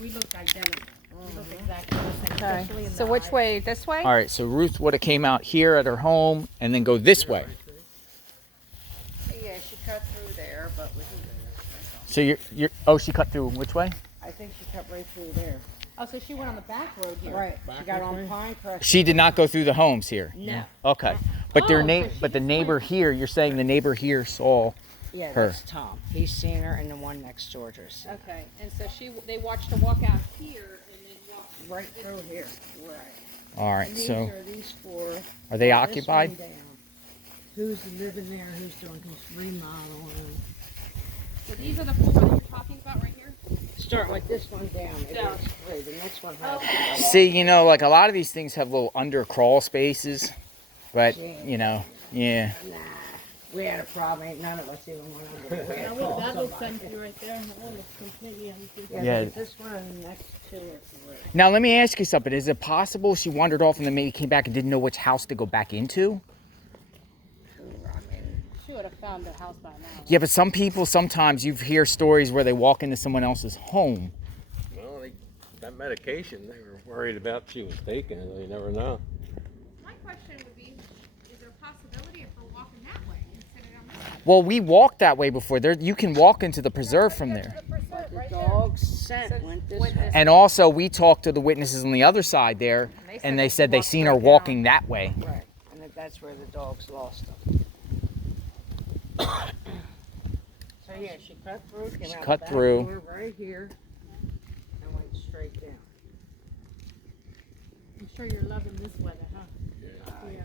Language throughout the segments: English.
we look identical. We look exactly the same, especially in the So which eyes. way? This way? All right, so Ruth would have came out here at her home and then go this way. Yeah, she cut through there, but we can. So you're oh, she cut through which way? I think she cut right through there. Oh, so she went on the back road here. Right. She got on Pinecrest. She did not go through the homes here. No. Okay. But their Oh, name so she but the just neighbor here, you're saying the neighbor here saw Yeah, her. that's Tom. He's seen her, and the one next door to her. seen her. Okay, and so they watched her walk out here and then walk Right through here. Right. All right, And these so are these four. are they This occupied? one down. Who's living there? Who's doing remodeling? So these are the four that you're talking about right here? Starting with this one down. Maybe Down. it's three. The next one has. See, you know, like a lot of these things have little under crawl spaces, but you know, yeah. Nah. We had a problem. Ain't none of us even went under. We had to That call looks somebody. empty right there. That one looks completely empty. Yeah. but This one and the next two are three. Now let me ask you something. Is it possible she wandered off and then maybe came back and didn't know which house to go back into? I mean, She would have found their house by now. Yeah, but some people sometimes you hear stories where they walk into someone else's home. Well, that medication, they were worried about she was taking it. You never know. My question would be, is there a possibility of her walking that way instead of on this way? Well, we walked that way before. There, you can walk into the preserve from there. the dog's scent went this way. And also, we talked to the witnesses on the other side there, and they said they seen her walking that way. Right. And that's where the dogs lost them. So yeah, she cut through, came out cut the back through. door right here, and went straight down. I'm sure you're loving this weather, huh? Yeah.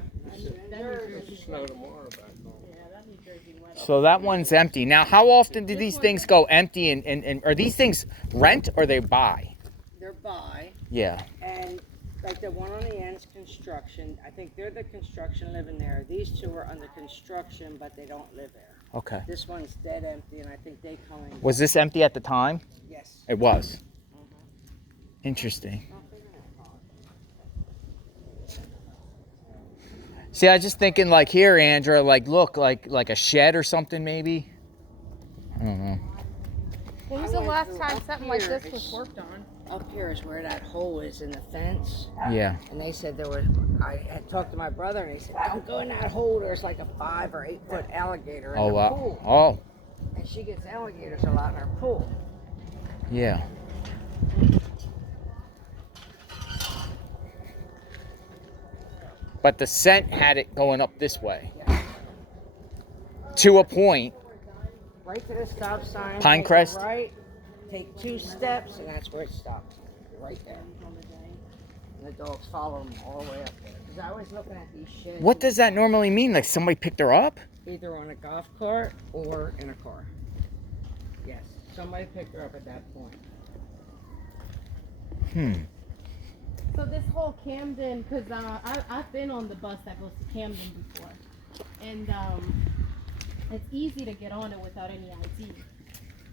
That New Jersey Snow weather. tomorrow back home. Yeah, that New Jersey weather. So that one's empty. Now, how often do these things go empty? And are these things rent or they buy? They're by, Yeah. and like the one on the end's construction. I think they're the construction living there. These two are under construction, but they don't live there. Okay. This one's dead empty, and I think they come in. Was this empty at the time? Yes. It was. Interesting. See, I was just thinking like here, Andra, like look, like a shed or something maybe. I don't know. When was the last time something like this was worked on? Up here is where that hole is in the fence. Yeah. And they said there was, I had talked to my brother, and he said, don't go in that hole. There's like a 5 or 8 foot alligator in Oh the wow. pool. Oh, And she gets alligators a lot in her pool. yeah. But the scent had it going up this way. Yeah. To a point. Right to the stop sign. Pinecrest? Take a right, take 2 steps, and that's where it stops. Right there. And the dogs follow them all the way up there. Because I was looking at these sheds. What does that normally mean? Like somebody picked her up? Either on a golf cart or in a car. Yes. Somebody picked her up at that point. So this whole Camden, because I've been on the bus that goes to Camden before, and it's easy to get on it without any ID.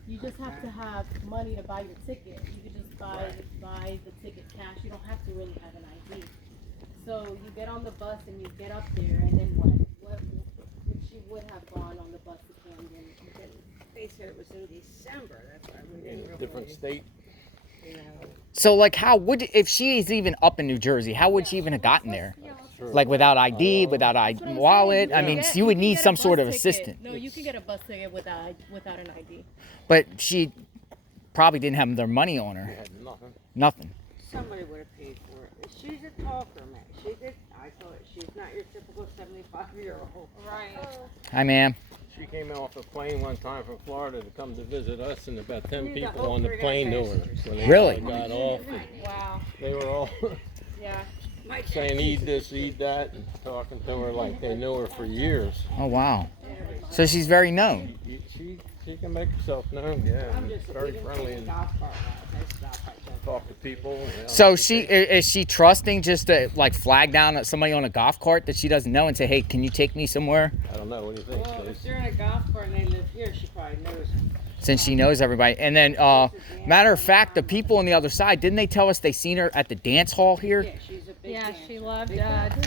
You just have to have money to buy your ticket. You can just buy the ticket cash. You don't have to really have an ID. So you get on the bus and you get up there, and then what? What if she would have gone on the bus to Camden? They said it was in December. That's why we didn't really, Different state. you know. So like how would, if she is even up in New Jersey, how would she even have gotten there? Like without ID, without wallet? I mean, you would can need get a some bus sort of ticket. assistant. No, you can get a bus ticket without an ID. But she probably didn't have their money on her. Had nothing. Nothing. Somebody would have paid for it. She's a talker, man. She did. I thought she's not your typical 75-year-old. Right. Hi, ma'am. She came off a plane one time from Florida to come to visit us, and about 10 We got people on the over plane knew her. passengers. So they Really? got off. And Wow. they were all Yeah. saying, eat this, eat that, and talking to her like they knew her for years. Oh, wow. So she's very known. She can make herself known, yeah. I'm And just very even friendly taking and golf cart rides. I stop right there. talk to people. You know. So is she trusting just to like flag down at somebody on a golf cart that she doesn't know and say, hey, can you take me somewhere? I don't know. What do you think, Well, if Stacey? they're in a golf cart and they live here, she probably knows them. Since she knows everybody. And then, matter of fact, the people on the other side, didn't they tell us they seen her at the dance hall here? Yeah, she's a Yeah, she loved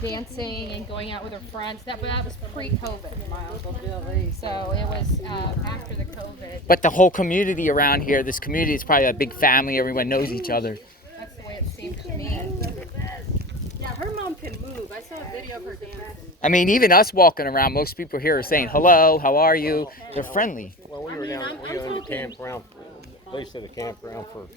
dancing and going out with her friends. That was pre-COVID. My Uncle Billy. So it was after the COVID. But the whole community around here, this community is probably a big family. Everyone knows each other. That's the way it seemed to me. Yeah, her mom can move. I saw a video of her dancing. I mean, even us walking around, most people here are saying, hello, how are you? They're friendly. Well, we were down, we owned a campground, place at a campground for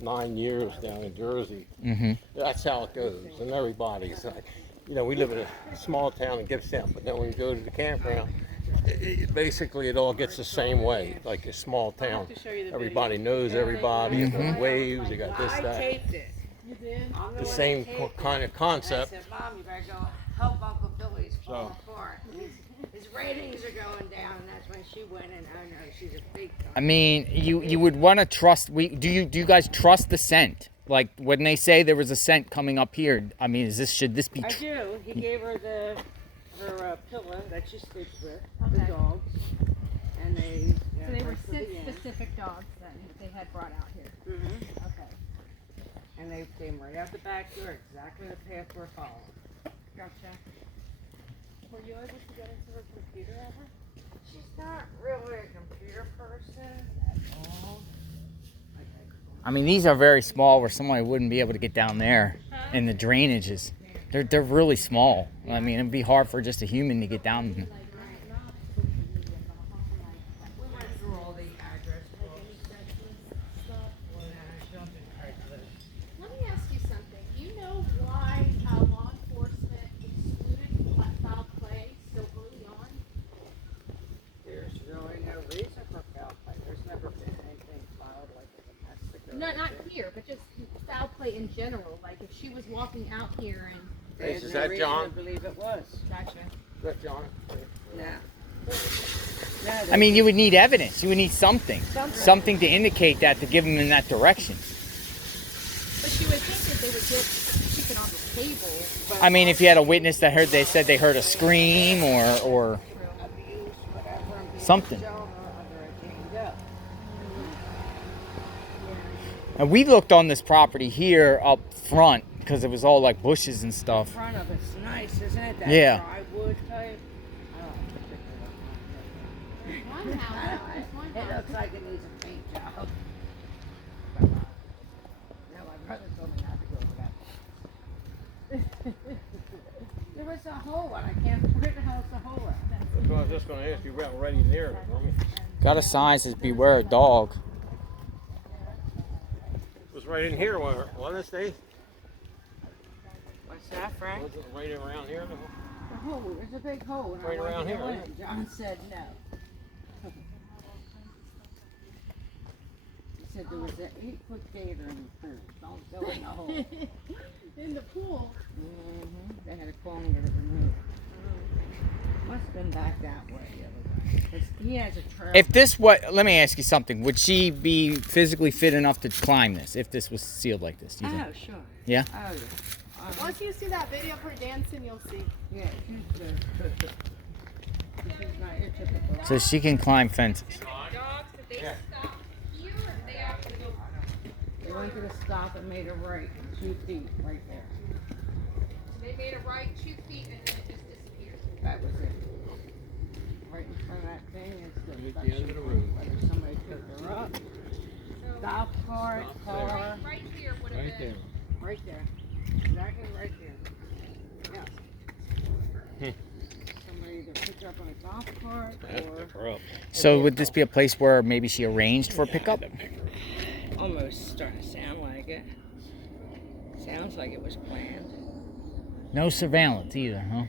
9 years down in Jersey. Mm-hmm. That's how it goes, and everybody's like, you know, we live in a small town in Gibbstown, but then when you go to the campground, basically it all gets the same way, like a small town. Everybody knows everybody, everyone waves, you got this, I that. taped it. You did? The same kind of concept. I said, Mom, you better go help Uncle Billy's fall apart. His ratings are going down, and that's when she went in. Oh no, she's a big time. I mean, you would want to trust. Do you guys trust the scent? Like when they say there was a scent coming up here. I mean, should this be? I do. He gave her her pillow that she sleeps with, Okay. the dogs, and they. So they were specific dogs then that they had brought out here. Mm-hmm. Okay. And they came right out the back door, exactly the path we're following. Gotcha. Were you able to get into her computer ever? She's not really a computer person at all. I mean, these are very small, where somebody wouldn't be able to get down there, and the drainages, they're really small. I mean, it'd be hard for just a human to get down them. We went through all the address books. Let me ask you something. Do you know why law enforcement excluded foul play so early on? There's really no reason for foul play. There's never been anything filed like a domestic. Not here, but just foul play in general. Like if she was walking out here and There's Is no that reason John? to believe it was. gotcha. Is that John? No. I mean, you would need evidence. You would need something to indicate that, to give them in that direction. But you would think that they would keep it on the table. I mean, if you had a witness that they said they heard a scream or Abuse, whatever. I'm being something. shown or other it can't go. And we looked on this property here up front because it was all like bushes and stuff. Front of it's nice, isn't it? That Yeah. dry wood type. I don't One house, know. just one It house. looks like it needs a paint job. No, my brother told me not to go over that. There was a hole and I can't, where the hell's the hole at? That's what I was just gonna ask you about right in there. Got a sign that says beware a dog. It was right in here, wasn't it, Steve? What's that, Frank? Was it right around here? The hole, there's a big hole. And Right I wanted around to here, go in. right? John said no. He said there was an 8-foot gator in the pool. Don't go in the hole. In the pool. Mm-hmm. They had to call and get it removed. Must have been back that way the other way. 'Cause he has a trail. Let me ask you something. Would she be physically fit enough to climb this if this was sealed like this? Do you think? Oh, sure. Yeah? Oh, yeah. Once you see that video of her dancing, you'll see. Yeah, she's good. She's not your typical. So she can climb fences. Dogs, did they stop here or did they actually go? They went to the stop and made a right, 2 feet right there. So they made a right 2 feet and then it just disappeared. That was it. Right in front of that thing is the At the end of the road. whether somebody picked her up. So Golf cart, car, right here would have Right been. there. right there. Exactly right there. Yeah. Somebody either picked her up on a golf cart Pick her up. So would this be a place where maybe she arranged for a pickup? or almost starting to sound like it. Sounds like it was planned. No surveillance either, huh?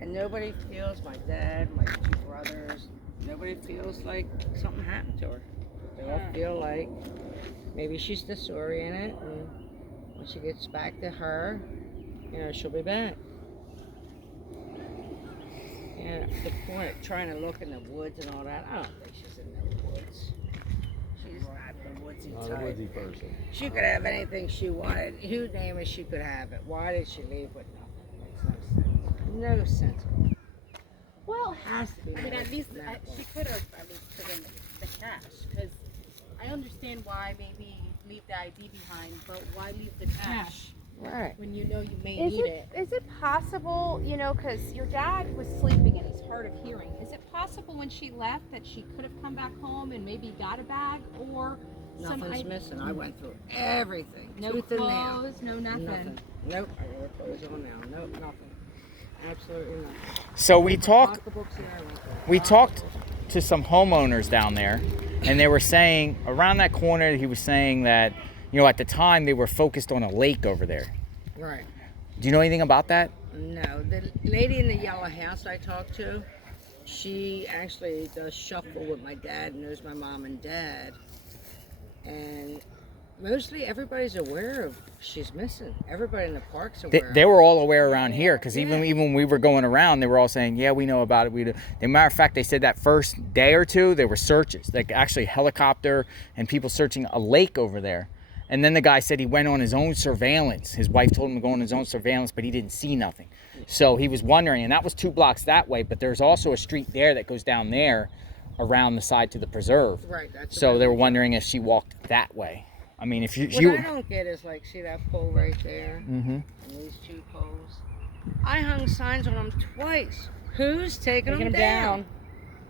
And nobody feels, my dad, my 2 brothers, nobody feels like something happened to her. They all feel like maybe she's disoriented, and when she gets back to her, you know, she'll be back. And the point of trying to look in the woods and all that, I don't think she's in the woods. She's not the woodsy Not a type. woodsy person. She could have anything she wanted. Who name it, she could have it. Why did she leave with nothing? Makes no sense. Well, Has to be. I mean, at least that she way. could have at least put in the cash, because I understand why maybe leave the ID behind, but why leave the cash? Right. when you know you may Is need it. is it possible, you know, because your dad was sleeping and he's hard of hearing, is it possible when she left that she could have come back home and maybe got a bag or Nothing's missing. I went through everything. no Tooth and nail. clothes, no nothing? Nothing. Nope. I got clothes on now. Nope. Nothing. Absolutely nothing. So we talked Pocketbooks and everything. we talked to some homeowners down there, and they were saying around that corner, he was saying that, you know, at the time they were focused on a lake over there. Right. Do you know anything about that? No, the lady in the yellow house I talked to, she actually does shuffle with my dad, knows my mom and dad. And mostly everybody's aware of she's missing. Everybody in the park's aware. They were all aware around here, because Yeah. even when we were going around, they were all saying, yeah, we know about it. We do. As a matter of fact, they said that first day or two, there were searches, like actually a helicopter and people searching a lake over there. And then the guy said he went on his own surveillance. His wife told him to go on his own surveillance, but he didn't see nothing. So he was wondering, and that was 2 blocks that way, but there's also a street there that goes down there around the side to the preserve. Right. That's So what they were wondering if she walked that way. I mean, if you... What I don't get is, like, see that pole right there? Mhm. And these 2 poles? I hung signs on them twice. Who's taking them down?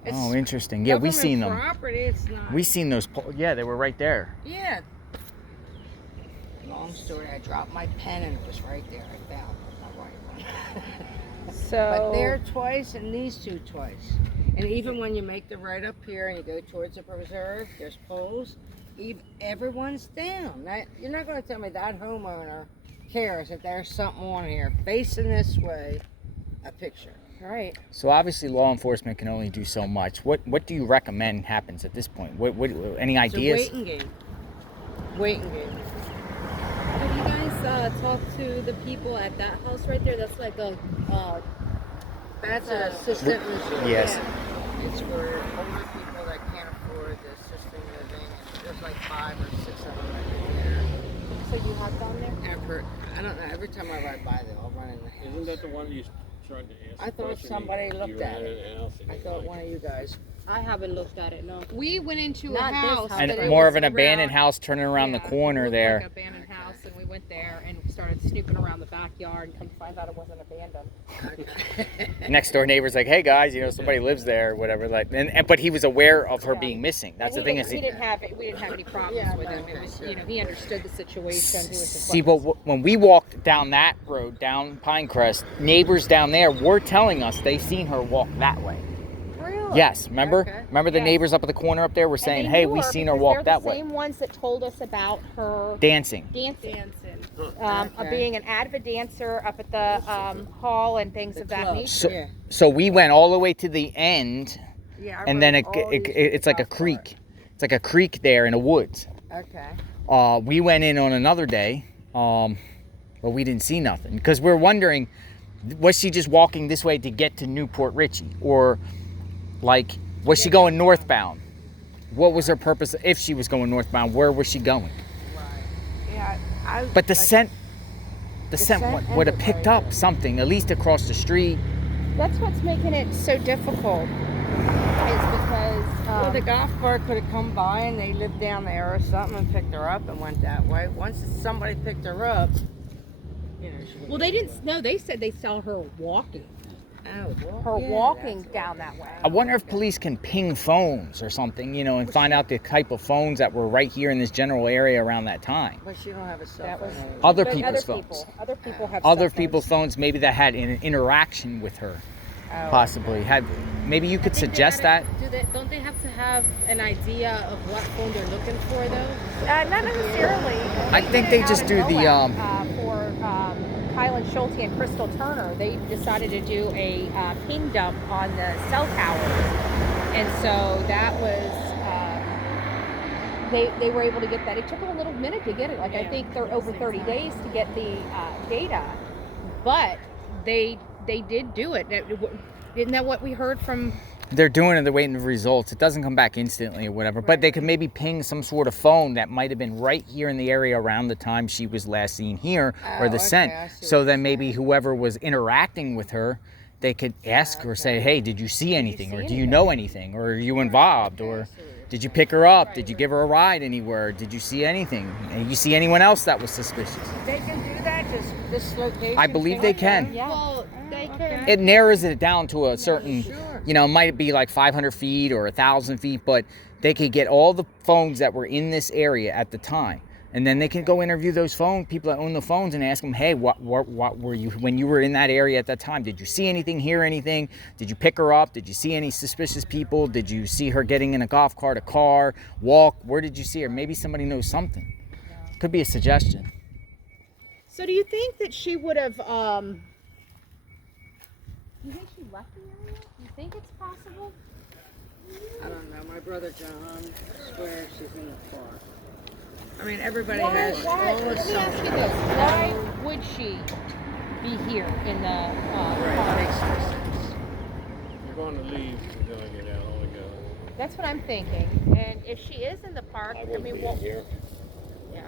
It's Oh, interesting. Yeah, we government seen them. property, it's not. We seen those. Yeah, they were right there. Yeah. Long story, I dropped my pen and it was right there. I found it. My right one. So But there twice and these 2 twice. And even when you make the right up here and you go towards the preserve, there's poles. Everyone's down. You're not going to tell me that homeowner cares if there's something on here facing this way, a picture. right. So obviously, law enforcement can only do so much. What do you recommend happens at this point? What any ideas? It's a waiting game. Waiting game. Have you guys talked to the people at that house right there? That's like a That's an assistant living. Yes. It's for older people that can't afford the assisted living. There's like 5 or 6 of them right there. So you have gone there? I don't know. Every time I ride by, they all run in the house. Isn't that the one you tried to ask? I thought somebody looked at it. I thought one of you guys. I haven't looked at it, no. We went into Not a this house. house, And but it more was of an abandoned around- house turning around the Yeah, corner it looked there. like an abandoned house, and we went there and started snooping around the backyard and come to find out it wasn't abandoned. Next door neighbor's like, hey guys, you know, somebody lives there, or whatever. Like, but he was aware of her Yeah. being missing. That's And the thing. we is, didn't have any problems Yeah, with him. okay, It was, sure. you know, he understood the situation. He was just See, like, but when we walked down that road, down Pinecrest, neighbors down there were telling us they seen her walk that way. really? Yes, remember? Okay. Remember the Yes. neighbors up at the corner up there were And saying, they hey, knew we seen her because walk they're that the way. same ones that told us about her Dancing. dancing. Dancing. Of Okay. being an avid dancer up at the hall and things The of that club. nature. So, Yeah. so we went all the way to the end, Yeah. I and then rode all these it's like a across creek. It's like a creek there in the woods. part. Okay. We went in on another day, but we didn't see nothing because we're wondering, was she just walking this way to get to New Port Richey, or like was she going northbound? What was her purpose if she was going northbound? Where was she going? Right. Yeah. But the like, scent scent would have ended picked right up there. something, at least across the street. That's what's making it so difficult. Is because Well, the golf cart could have come by and they lived down there or something and picked her up and went that way. Once somebody picked her up, you know, she well, they didn't. No, they said they saw her walking. her Walking down that way. I wonder if police can ping phones or something, you know, and find out the type of phones that were right here in this general area around that time. But she don't have a cell That phone. was- anymore. Other But people's phones. Other people have. Other cell people's phones. phones maybe that had an interaction with her, Oh, possibly. Maybe you could suggest that. Don't they have to have an idea of what phone they're looking for though? Not necessarily. I think they just do the, for Kylan Schulte and Crystal Turner, they decided to do a ping dump on the cell towers, and so that was they were able to get that. It took them a little minute to get it. Like I think they're over 30 days to get the data, but they did do it. Isn't that what we heard from? They're doing it, they're waiting for results. It doesn't come back instantly or whatever, but they could maybe ping some sort of phone that might have been right here in the area around the time she was last seen here, or Oh, the okay, scent. I see So what then you're maybe saying. whoever was interacting with her, they could ask her, say, hey, did you see anything? Or see do you know anything? Or are you involved? Or did you pick her up? Did you give her a ride anywhere? Did you see anything? And you see anyone else that was suspicious? They can do that. this location? I believe they can. Yeah. Well, they can. It narrows it down to a certain, Sure. you know, it might be like 500 feet or 1,000 feet, but they could get all the phones that were in this area at the time. And then they can go interview those people that own the phones and ask them, hey, what were you, when you were in that area at that time? Did you see anything, hear anything? Did you pick her up? Did you see any suspicious people? Did you see her getting in a golf cart, a car, walk? Where did you see her? Maybe somebody knows something. Could be a suggestion. So do you think that she would have, do you think she left the area? Do you think it's possible? I don't know. My brother John swears she's in the park. I mean, everybody has all Let me ask you assumptions. this. Why would she be here in the Right, park? makes no sense. You're going to leave, you're going to get out altogether. That's what I'm thinking. And if she is in the park, I I wouldn't mean, be well, here. yeah.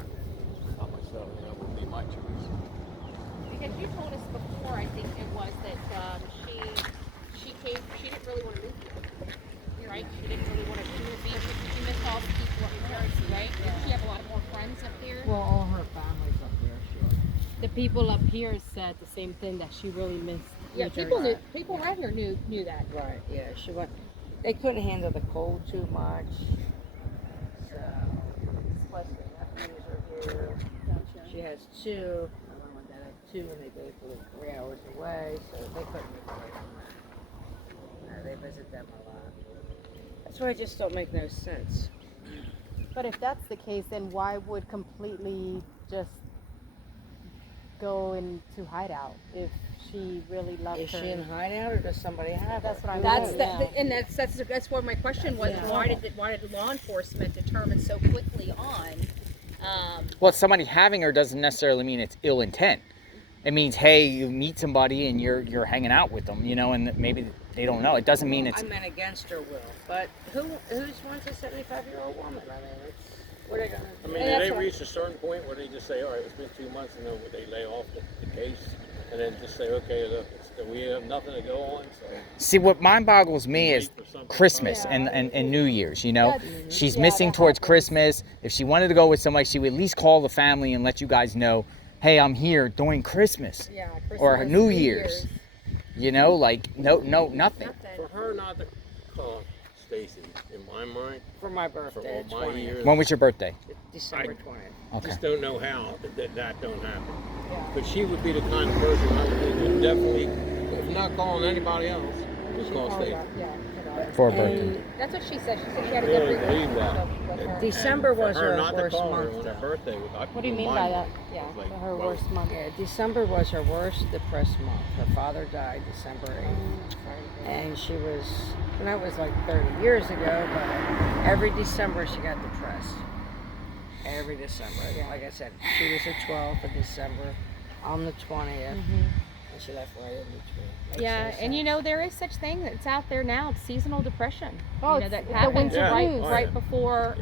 Not myself, that wouldn't be my choice. Because you told us before, I think it was that she came. She didn't really want to move here, right? She didn't really want to move here. She missed all the people up in Jersey, right? Didn't she have a lot more friends up here? Well, all her family's up there, sure. The people up here said the same thing, that she really missed. Yeah, New people Jersey. people right here knew that. Right, yeah, she went. They couldn't handle the cold too much. So, plus the nephews are here. She has two. My mom and dad have two, and they both live 3 hours away, so they couldn't move away from that. No, they visit them a lot. That's why it just don't make no sense. But if that's the case, then why would completely just go into hideout if she really loved Is her? she in hideout, or does somebody have That's her? what I'm That's wondering. and that's what my question was. Yeah. Why did law enforcement determine so quickly on? Well, somebody having her doesn't necessarily mean it's ill intent. It means, hey, you meet somebody and you're hanging out with them, you know, and maybe they don't know. It doesn't mean it's. I meant against her will, but who's wants a 75-year-old woman? I mean, it's what are they gonna? I mean, And do that's they what- reach a certain point where they just say, all right, it's been 2 months, and then would they lay off the case? And then just say, okay, look, we have nothing to go on, so. See, what mind boggles me is wait for something. Christmas Yeah. and New Year's, you know? That's- She's yeah, missing that towards happens. Christmas. If she wanted to go with somebody, she would at least call the family and let you guys know, hey, I'm here during Christmas. Yeah, Or Christmas, New Year's. You know, like, nothing. Nothing. For her not to call Stacy, in my mind, For my for birthday, all my 20th, When years, was your birthday? December 20th. Okay. just don't know how that don't happen. But she would be the kind of person I would definitely, if not calling anybody else, just call Stacy. For a birthday. That's what she said. She said she had a Really good believe that. relationship with her. December For was her her not to worst call her month. on her though. birthday. What do you mean by that? Yeah. Her worst month. Yeah, December was her worst depressed month. Her father died December 8th. And she was, and that was like 30 years ago, but every December she got depressed. Every December. Like I said, she was the 12th of December. I'm the 20th. And she left right in between. Makes Yeah, no and sense. you know there is such thing that's out there now. It's seasonal depression. Oh, you know it's that the happens winter right blues. right before.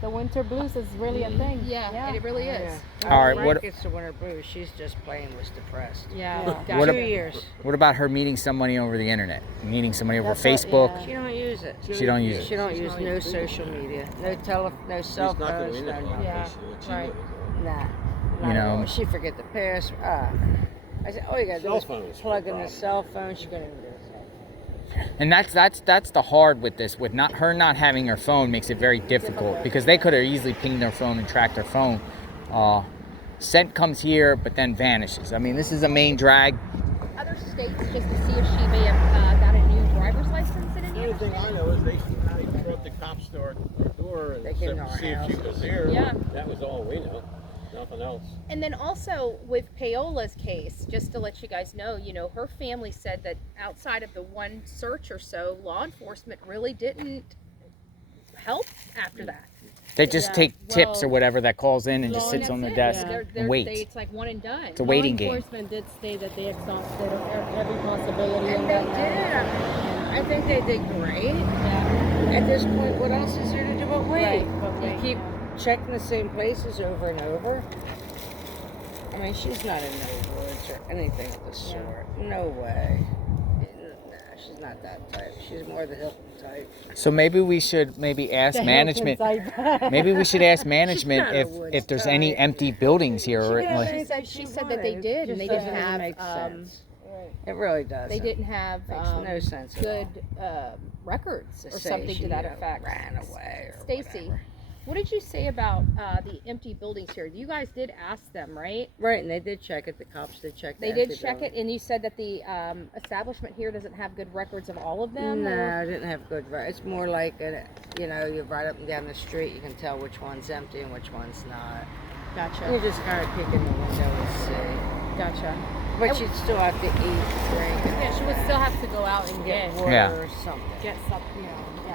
The winter blues is really a thing. Yeah, and it really is. Yeah. All right, Frank what- gets the winter blues. She's just plain was depressed. Yeah. Yeah. What 2 ab- years. What about her meeting somebody over the internet? Meeting somebody over That's what- Facebook? yeah. She don't use it. She don't use She it. don't use no social media, no She's cell not going phones, to no internet. nothing. Yeah, She right. wouldn't. Nah. You Not at know. all. She forget the password. I said, all you gotta do Cell is phones plug are a in the problem. cell phone. She couldn't even do it. And that's the hard with this. With not having her phone makes it very difficult because they could have easily pinged their phone and tracked her phone. Scent comes here, but then vanishes. I mean, this is a main drag. Other states just to see if she may have got a new driver's license in The any only other thing I state. know is they brought the cops to our door and They came to our see if she house. was here. Yeah. That was all we know. Nothing else. And then also with Paola's case, just to let you guys know, you know, her family said that outside of the one search or so, law enforcement really didn't help after that. They just Yeah, take tips or well, whatever that calls in and just law- sits on the That's desk it. and waits. It's like one and done. It's a waiting game. Law enforcement did say that they exhausted every possibility. And in they that did. matter. I think they did great. Yeah. At this point, what else is there to do but wait? Right, but You wait, keep yeah. checking the same places over and over. I mean, she's not in no woods or anything of the sort. No way. Nah, she's not that type. She's more the Hilton type. So maybe we should ask management. Maybe we should ask management not a woods if there's any type. empty buildings here. Or can have like, anything She said that they wanted. did, It and they just didn't doesn't have, make sense. It really doesn't. they didn't have Makes no sense at good all. records To or say something she, to that effect. ran away or Stacy, whatever. what did you say about the empty buildings here? You guys did ask them, right? Right, and they did check it. The cops did check. They did check it, and you said that the establishment here doesn't have good records of all of them. No, or- I didn't have good. It's more like you're right up and down the street. You can tell which one's empty and which one's not. Gotcha. You just kind of peek in the window and see. Gotcha. But you'd still have to eat, drink, and Yeah, she would still have to go out and get get water Yeah. or something. something.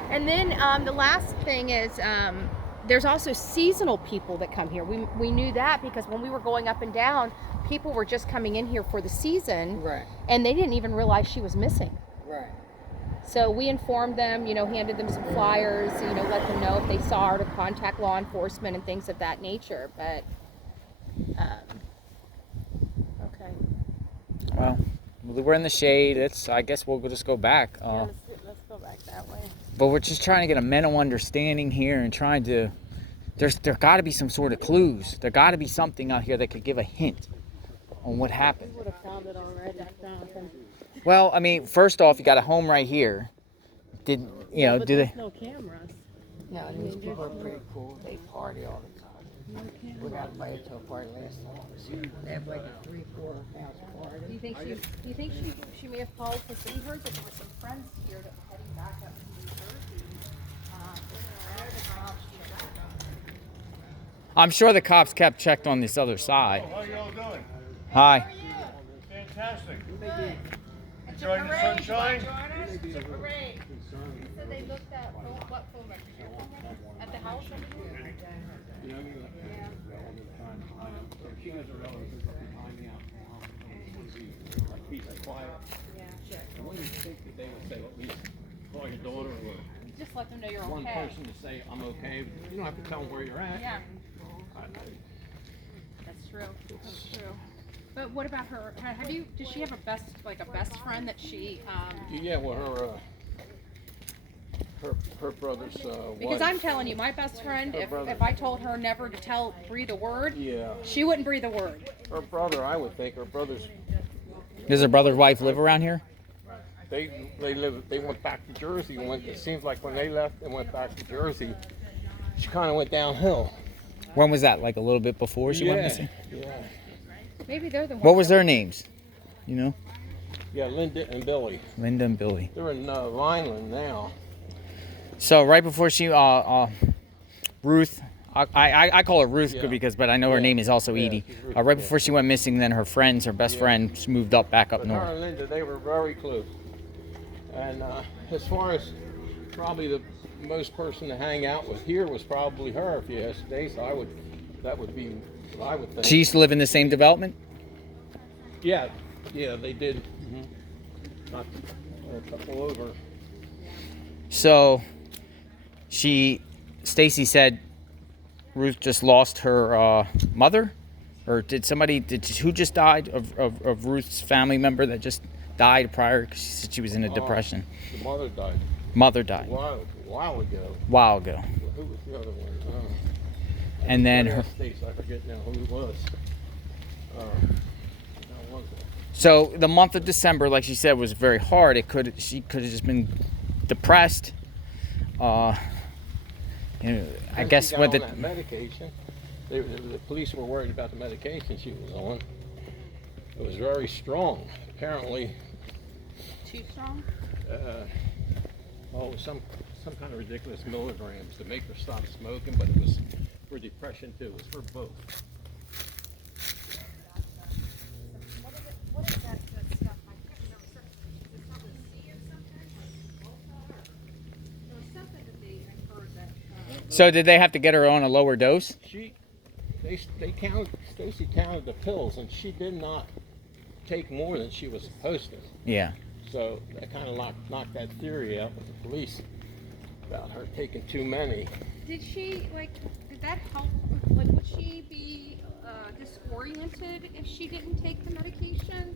And then the last thing is there's also seasonal people that come here. We knew that because when we were going up and down, people were just coming in here for the season, Right, and they didn't even realize she was missing. right. So we informed them, handed them some flyers, let them know if they saw her to contact law enforcement and things of that nature. But okay. well, we're in the shade. I guess we'll just go back. Let's go back that way. But we're just trying to get a mental understanding here and trying to. There got to be some sort of clues. There got to be something out here that could give a hint on what happened. Would have found it already. Well, I mean, first off, you got a home right here. Did But do they? there's no cameras. No, these people are pretty cool. They party all the time. We got invited to a party last time I was here. They have like a 3-4 house party. Do you think she may have called because we heard that there were some friends here that were heading back up to New Jersey. I'm sure the cops kept checked on this other side. How y'all doing? Hi. Fantastic. Enjoying the sunshine? So they looked at what phone records? Your phone records? At the house over here? She has a relative behind me out now. Like peace and quiet. Yeah. And what do you think that they would say? At least call your daughter or Just let them know you're one okay. person to say I'm okay. You don't have to tell them where you're at. Yeah, I know. that's true. That's true. But what about her? Does she have a best friend that she? Yeah, well, her brother's Because wife. I'm telling you, my best friend, Her brother. if I told her never to breathe a word, Yeah, she wouldn't breathe a word. her brother. I would think her brother's. Does her brother's wife live around here? They went back to Jersey and went. It seems like when they left and went back to Jersey, she kind of went downhill. When was that? Like a little bit before she went missing? Yeah. Maybe they're the ones. What was their names? You know? Yeah, Linda and Billy. Linda and Billy. They're in Vineland now. So right before she, Ruth, I call her Ruth Yeah. but I know her Yeah. name is also Yeah, Edie. she's Ruth, Right before she went missing, then her friends, her best friend, moved up back up But her north. and Linda, they were very close. And as far as probably the most person to hang out with here was probably her. If you ask Stace, that would be what I would think. She used to live in the same development? Yeah, they did. Not a couple over. So Stacy said Ruth just lost her mother? Or who just died of Ruth's family member that just died prior? 'Cause she said she was in a depression. The mother died Mother a died while ago. while ago. Who was the other one? And then her. Stace, I forget now who it was. How was it? So the month of December, like she said, was very hard. She could have just been depressed. I And guess she got with on the that medication. The police were worried about the medication she was on. It was very strong. Apparently, Too strong? it was some kind of ridiculous milligrams to make her stop smoking, but it was for depression too. It was for both. What is that stuff? I can't remember. Is it something C or something? Like Volta or? There was something that I heard that. So did they have to get her on a lower dose? Stacy counted the pills, and she did not take more than she was supposed to. Yeah. So that kind of knocked that theory out with the police about her taking too many. Did that help? Would she be disoriented if she didn't take the medication?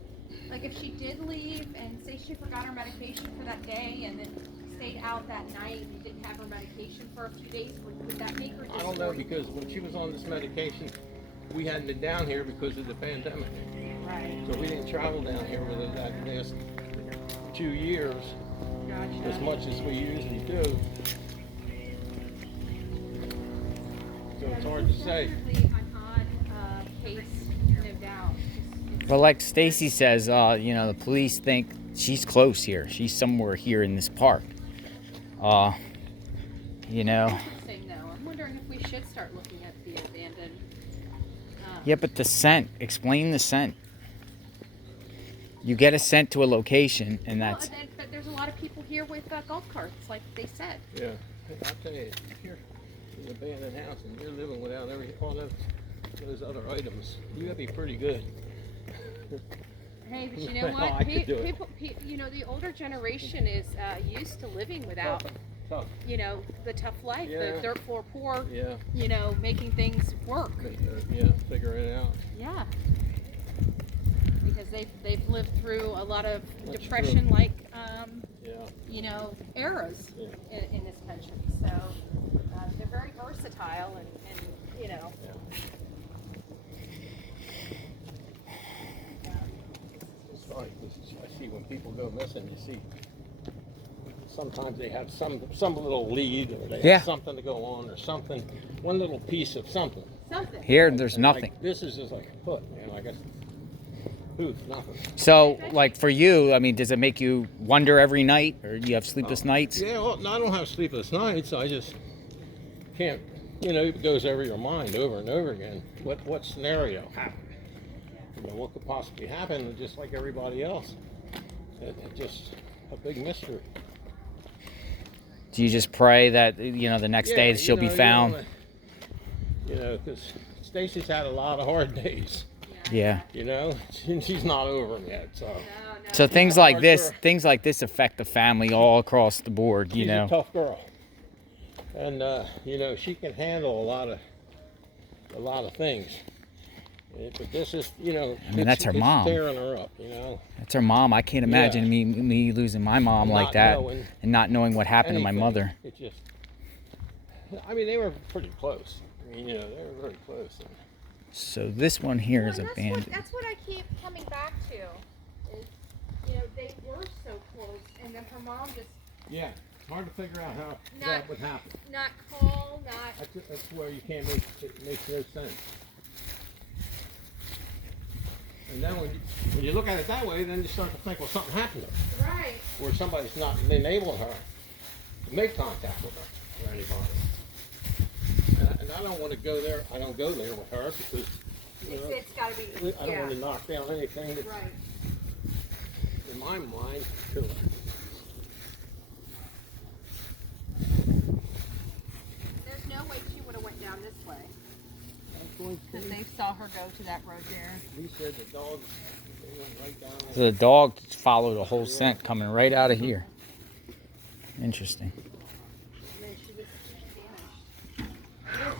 like if she did leave and say she forgot her medication for that day and then stayed out that night and didn't have her medication for a few days, would that make her I don't know, because when she was on this medication, we hadn't been down here because of the pandemic. Right. So we didn't travel down here with her that last 2 years as much as we usually do. So it's hard to say. Definitely an odd case, no doubt. But like Stacy says, you know, the police think she's close here. She's somewhere here in this park. You know. Interesting, though. I'm wondering if we should start looking at the abandoned. Yeah, but the scent. Explain the scent. You get a scent to a location, and that's. Well, but there's a lot of people here with golf carts, like they said. Yeah, I'll tell you, if you're in an abandoned house and you're living without all those other items, you gotta be pretty good. Hey, but you know Well, what? I could do it. People, you know, the older generation is used to living without, Tough. you know, the tough life, Yeah. the dirt floor poor, Yeah, you know, making things work. yeah, figure it out. Yeah. Because they've lived through a lot of That's depression-like, Yeah. you know, eras Yeah. in this country. So they're very versatile and you know. It's funny, 'cause I see when people go missing, you see sometimes they have some little lead, or they Yeah. have something to go on, or something, one little piece of something. Something. Here, there's And nothing. Like, this is just like a foot, man. I guess. Nothing. So, like for you, I mean, does it make you wonder every night, or do you have sleepless nights? Yeah, well, I don't have sleepless nights. I just can't. You know, it goes over your mind over and over again. What scenario happened? You know, what could possibly happen? Just like everybody else, it's just a big mystery. Do you just pray that, you know, the next day Yeah, she'll be found? You know, because Stacy's had a lot of hard days. Yeah. You know, she's not over them yet. So So things like this affect the family all across the board. You she's know. a tough girl, and you know, she can handle a lot of things. But this is, you know, I mean, that's her it's mom. tearing her up, you know. That's her mom. I can't imagine me losing my mom like Not that knowing and not knowing what happened to my anything. mother. It just, I mean, they were pretty close. I mean, you know, they were very close. So this one here is Well, abandoned. that's what I keep coming back to. Is, you know, they were so close, and then her mom just Yeah, hard to figure out how Not- that would happen. not call, not. That's where you can't make it makes no sense. And then when you look at it that way, then you start to think, well, something happened to her, Right. or somebody's not enabling her to make contact with her or anybody. And I don't want to go there. I don't go there with her because you know, It's got to be. I don't want to knock down anything that's Right. in my mind to her. There's no way she would have went down this way That's going because they saw her go to that road there. We said the dogs they went right down So there. the dog followed a whole scent coming right out of here. Interesting. And then she was vanished.